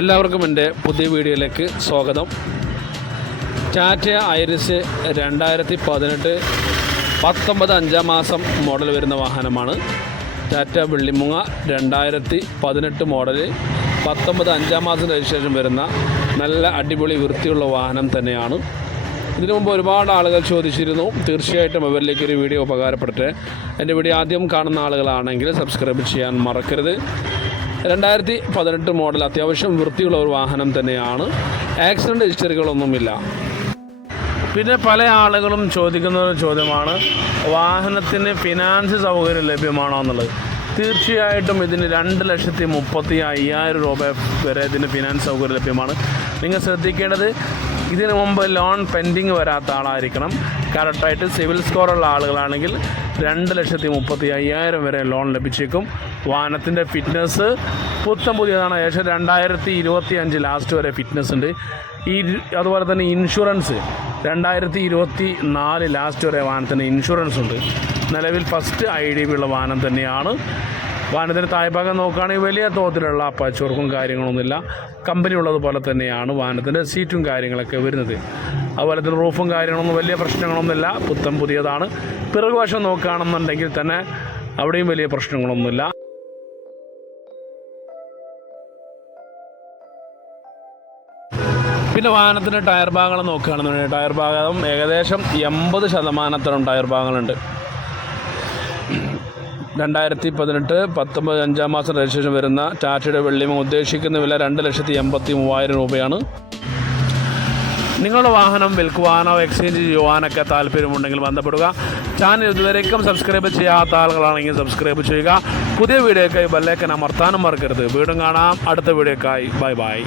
എല്ലാവർക്കും എന്റെ പുതിയ വീഡിയോയിലേക്ക് സ്വാഗതം. ടാറ്റ ഐറിസ് രണ്ടായിരത്തി പതിനെട്ട് പത്തൊമ്പത് അഞ്ചാം മാസം മോഡൽ വരുന്ന വാഹനമാണ്. ടാറ്റ വെള്ളിമുങ്ങ രണ്ടായിരത്തി പതിനെട്ട് മോഡൽ പത്തൊമ്പത് അഞ്ചാം മാസം രജിസ്ട്രേഷൻ വരുന്ന നല്ല അടിപൊളി വൃത്തിയുള്ള വാഹനം തന്നെയാണ്. ഇതിനു മുമ്പ് ഒരുപാട് ആളുകൾ ചോദിച്ചിരുന്നു തീർച്ചയായിട്ടും അവരിലേക്ക് ഒരു വീഡിയോ ഉപകാരപ്പെടട്ടെ. എന്റെ വീഡിയോ ആദ്യം കാണുന്ന ആളുകളാണെങ്കിൽ സബ്സ്ക്രൈബ് ചെയ്യാൻ മറക്കരുത്. രണ്ടായിരത്തി പതിനെട്ട് മോഡൽ അത്യാവശ്യം വൃത്തിയുള്ള ഒരു വാഹനം തന്നെയാണ്. ആക്സിഡന്റ് ഹിസ്റ്ററികളൊന്നുമില്ല പിന്നെ പല ആളുകളും ചോദിക്കുന്ന ഒരു ചോദ്യമാണ് വാഹനത്തിന് ഫിനാൻസ് സൗകര്യം ലഭ്യമാണോ എന്നുള്ളത്? തീർച്ചയായിട്ടും ഇതിന് രണ്ട് ലക്ഷത്തി മുപ്പത്തി അയ്യായിരം രൂപ വരെ ഇതിന് ഫിനാൻസ് സൗകര്യം ലഭ്യമാണ്. നിങ്ങൾ ശ്രദ്ധിക്കേണ്ടത് ഇതിനു മുമ്പ് ലോൺ പെൻഡിങ് വരാത്ത ആളായിരിക്കണം. കറക്റ്റായിട്ട് സിവിൽ സ്കോറുള്ള ആളുകളാണെങ്കിൽ രണ്ട് ലക്ഷത്തി മുപ്പത്തി അയ്യായിരം വരെ ലോൺ ലഭിച്ചേക്കും. വാഹനത്തിന്റെ ഫിറ്റ്നസ് പുത്തം പുതിയതാണ്. ഏകദേശം രണ്ടായിരത്തി ഇരുപത്തി അഞ്ച് ലാസ്റ്റ് വരെ ഫിറ്റ്നസ് ഉണ്ട്. ഈ അതുപോലെ തന്നെ ഇൻഷുറൻസ് രണ്ടായിരത്തി ഇരുപത്തി നാല് ലാസ്റ്റ് വരെ വാഹനത്തിന് ഇൻഷുറൻസ് ഉണ്ട്. നിലവിൽ ഫസ്റ്റ് ഐ ഡി ഉള്ള വാഹനം തന്നെയാണ്. വാഹനത്തിന്റെ താഴ്ഭാഗം നോക്കുകയാണെങ്കിൽ വലിയ തോതിലുള്ള പച്ചവർക്കും കാര്യങ്ങളൊന്നുമില്ല. കമ്പനി ഉള്ളതുപോലെ തന്നെയാണ് വാഹനത്തിന്റെ സീറ്റും കാര്യങ്ങളൊക്കെ വരുന്നത്. അതുപോലെ തന്നെ റൂഫും കാര്യങ്ങളൊന്നും വലിയ പ്രശ്നങ്ങളൊന്നുമില്ല. പുത്തം പുതിയതാണ്. പിറകുവശം നോക്കുകയാണെന്നുണ്ടെങ്കിൽ തന്നെ അവിടെയും വലിയ പ്രശ്നങ്ങളൊന്നുമില്ല. പിന്നെ വാഹനത്തിന്റെ ടയർ ഭാഗങ്ങൾ നോക്കുകയാണെന്നുണ്ടെങ്കിൽ ടയർ ഭാഗം ഏകദേശം എൺപത് ശതമാനത്തോളം ടയർ ഭാഗങ്ങളുണ്ട്. രണ്ടായിരത്തി പതിനെട്ട് പത്തൊമ്പത് അഞ്ചാം മാസം രജിസ്ട്രേഷൻ വരുന്ന ടാറ്റയുടെ വെള്ളിമ ഉദ്ദേശിക്കുന്ന വില രണ്ട് ലക്ഷത്തി എൺപത്തി മൂവായിരം രൂപയാണ്. നിങ്ങളുടെ വാഹനം വിൽക്കുവാനോ എക്സ്ചേഞ്ച് ചെയ്യുവാനൊക്കെ താല്പര്യമുണ്ടെങ്കിൽ ബന്ധപ്പെടുക. ചാനൽ ഇതുവരേക്കും സബ്സ്ക്രൈബ് ചെയ്യാത്ത ആളുകളാണെങ്കിൽ സബ്സ്ക്രൈബ് ചെയ്യുക. പുതിയ വീഡിയോക്കായി ബല്ലേക്കൻ അമർത്താനും മറക്കരുത്. വീണ്ടും കാണാം. അടുത്ത വീഡിയോക്കായി ബൈ ബൈ